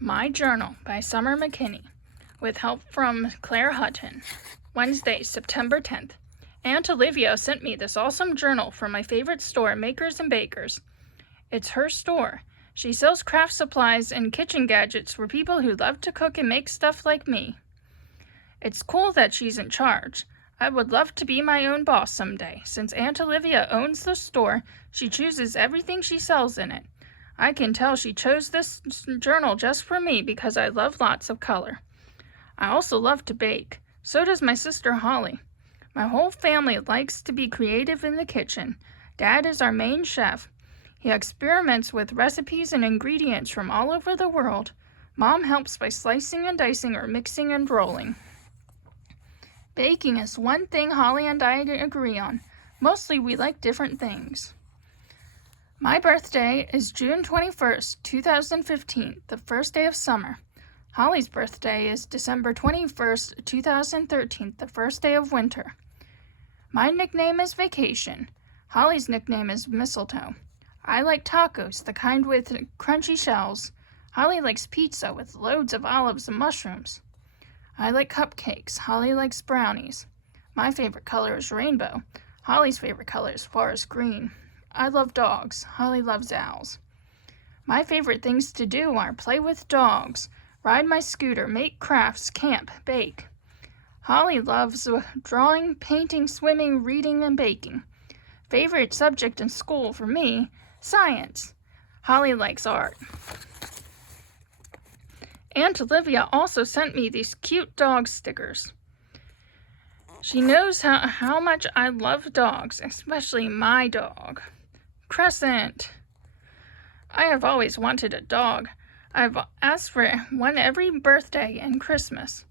My Journal by Summer McKinney, with help from Claire Hutton. Wednesday, September 10th. Aunt Olivia sent me this awesome journal from my favorite store, Makers and Bakers. It's her store. She sells craft supplies and kitchen gadgets for people who love to cook and make stuff like me. It's cool that she's in charge. I would love to be my own boss someday. Since Aunt Olivia owns the store, she chooses everything she sells in it. I can tell she chose this journal just for me because I love lots of color. I also love to bake. So does my sister Holly. My whole family likes to be creative in the kitchen. Dad is our main chef. He experiments with recipes and ingredients from all over the world. Mom helps by slicing and dicing or mixing and rolling. Baking is one thing Holly and I agree on. Mostly we like different things. My birthday is June 21st, 2015, the first day of summer. Holly's birthday is December 21st, 2013, the first day of winter. My nickname is Vacation. Holly's nickname is Mistletoe. I like tacos, the kind with crunchy shells. Holly likes pizza with loads of olives and mushrooms. I like cupcakes. Holly likes brownies. My favorite color is rainbow. Holly's favorite color is forest green. I love dogs. Holly loves owls. My favorite things to do are play with dogs, ride my scooter, make crafts, camp, bake. Holly loves drawing, painting, swimming, reading, and baking. Favorite subject in school for me, science. Holly likes art. Aunt Olivia also sent me these cute dog stickers. She knows how much I love dogs, especially my dog, Crescent. I have always wanted a dog. I've asked for one every birthday and Christmas.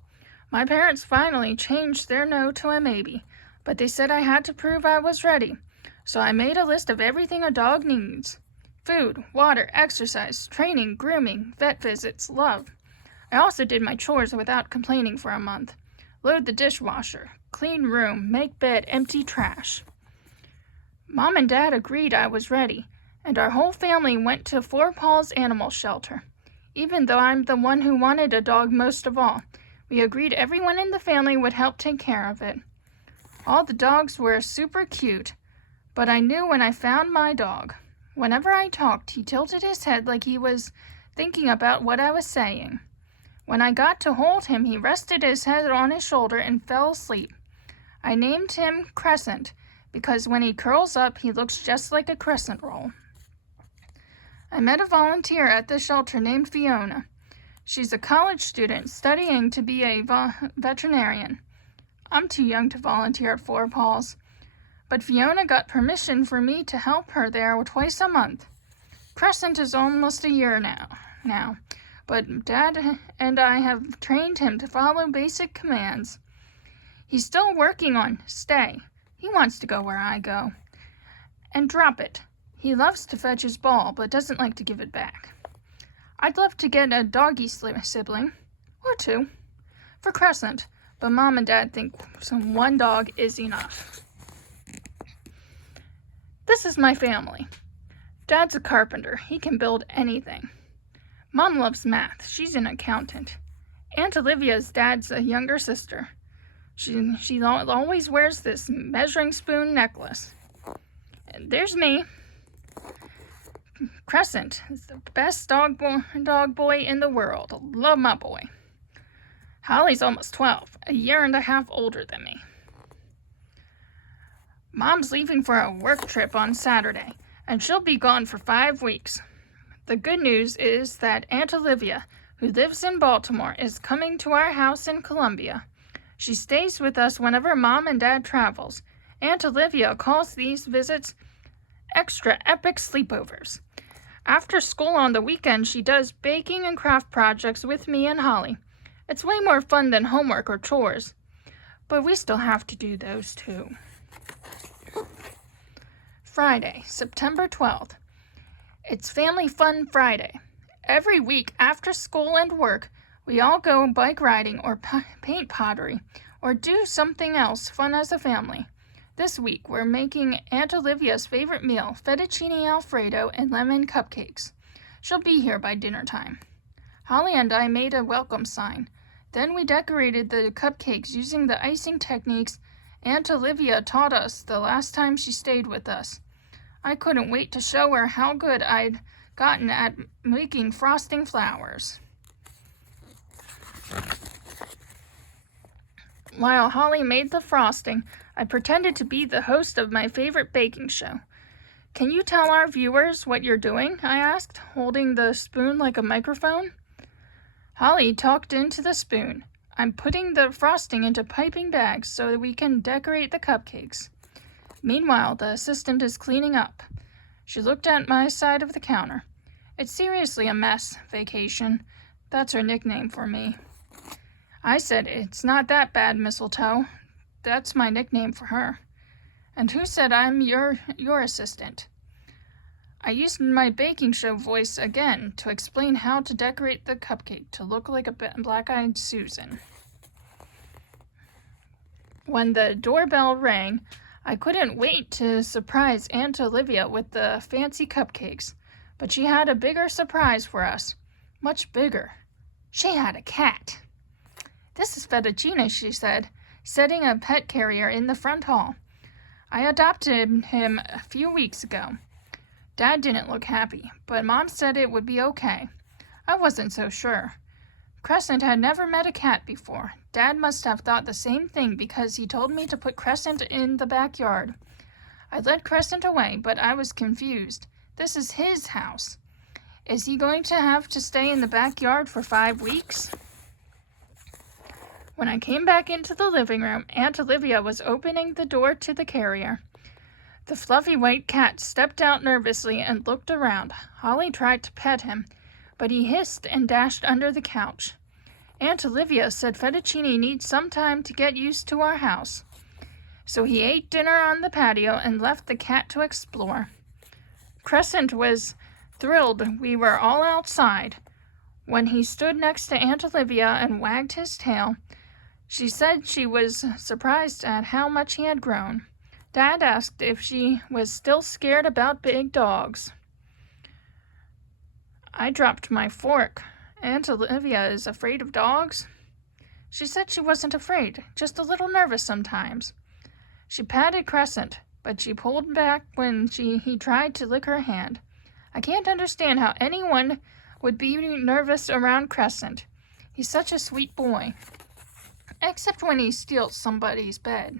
My parents finally changed their no to a maybe, but they said I had to prove I was ready. So I made a list of everything a dog needs. Food, water, exercise, training, grooming, vet visits, love. I also did my chores without complaining for a month. Load the dishwasher, clean room, make bed, empty trash. Mom and Dad agreed I was ready, and our whole family went to Four Paws Animal Shelter. Even though I'm the one who wanted a dog most of all, we agreed everyone in the family would help take care of it. All the dogs were super cute, but I knew when I found my dog. Whenever I talked, he tilted his head like he was thinking about what I was saying. When I got to hold him, he rested his head on his shoulder and fell asleep. I named him Crescent because when he curls up, he looks just like a crescent roll. I met a volunteer at the shelter named Fiona. She's a college student studying to be a veterinarian. I'm too young to volunteer at Four Paws, but Fiona got permission for me to help her there twice a month. Crescent is almost a year now, but Dad and I have trained him to follow basic commands. He's still working on stay. He wants to go where I go. And drop it. He loves to fetch his ball, but doesn't like to give it back. I'd love to get a doggy sibling, or two, for Crescent, but Mom and Dad think one dog is enough. This is my family. Dad's a carpenter. He can build anything. Mom loves math. She's an accountant. Aunt Olivia's dad's a younger sister. She always wears this measuring spoon necklace. And there's me. Crescent is the best dog boy in the world. Love my boy. Holly's almost 12, a year and a half older than me. Mom's leaving for a work trip on Saturday, and she'll be gone for 5 weeks. The good news is that Aunt Olivia, who lives in Baltimore, is coming to our house in Columbia. She stays with us whenever Mom and Dad travels. Aunt Olivia calls these visits extra epic sleepovers. After school on the weekend, she does baking and craft projects with me and Holly. It's way more fun than homework or chores, but we still have to do those too. Friday, September 12th. It's Family Fun Friday. Every week after school and work, we all go bike riding or paint pottery or do something else fun as a family. This week, we're making Aunt Olivia's favorite meal, fettuccine alfredo and lemon cupcakes. She'll be here by dinner time. Holly and I made a welcome sign. Then we decorated the cupcakes using the icing techniques Aunt Olivia taught us the last time she stayed with us. I couldn't wait to show her how good I'd gotten at making frosting flowers. While Holly made the frosting, I pretended to be the host of my favorite baking show. Can you tell our viewers what you're doing? I asked, holding the spoon like a microphone. Holly talked into the spoon. I'm putting the frosting into piping bags so that we can decorate the cupcakes. Meanwhile, the assistant is cleaning up. She looked at my side of the counter. It's seriously a mess, Vacation. That's her nickname for me. I said, it's not that bad, Mistletoe. That's my nickname for her. And who said I'm your assistant? I used my baking show voice again to explain how to decorate the cupcake to look like a black-eyed Susan. When the doorbell rang, I couldn't wait to surprise Aunt Olivia with the fancy cupcakes, but she had a bigger surprise for us. Much bigger. She had a cat. This is Fettuccine, she said, setting a pet carrier in the front hall. I adopted him a few weeks ago. Dad didn't look happy, but Mom said it would be okay. I wasn't so sure. Crescent had never met a cat before. Dad must have thought the same thing because he told me to put Crescent in the backyard. I led Crescent away, but I was confused. This is his house. Is he going to have to stay in the backyard for 5 weeks? When I came back into the living room, Aunt Olivia was opening the door to the carrier. The fluffy white cat stepped out nervously and looked around. Holly tried to pet him, but he hissed and dashed under the couch. Aunt Olivia said Fettuccine needs some time to get used to our house. So he ate dinner on the patio and left the cat to explore. Crescent was thrilled we were all outside. When he stood next to Aunt Olivia and wagged his tail, she said she was surprised at how much he had grown. Dad asked if she was still scared about big dogs. I dropped my fork. Aunt Olivia is afraid of dogs? She said she wasn't afraid, just a little nervous sometimes. She patted Crescent, but she pulled back when he tried to lick her hand. I can't understand how anyone would be nervous around Crescent. He's such a sweet boy. Except when he steals somebody's bed.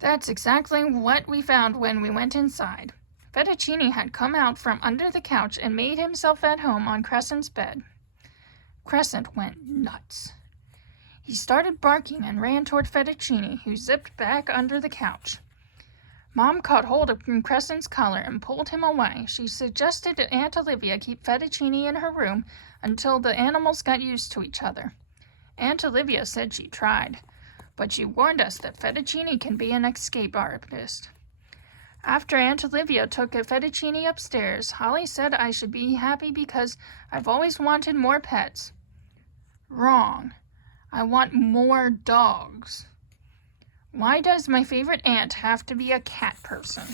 That's exactly what we found when we went inside. Fettuccine had come out from under the couch and made himself at home on Crescent's bed. Crescent went nuts. He started barking and ran toward Fettuccine, who zipped back under the couch. Mom caught hold of Crescent's collar and pulled him away. She suggested Aunt Olivia keep Fettuccine in her room until the animals got used to each other. Aunt Olivia said she tried, but she warned us that Fettuccine can be an escape artist. After Aunt Olivia took Fettuccine upstairs, Holly said I should be happy because I've always wanted more pets. Wrong. I want more dogs. Why does my favorite aunt have to be a cat person?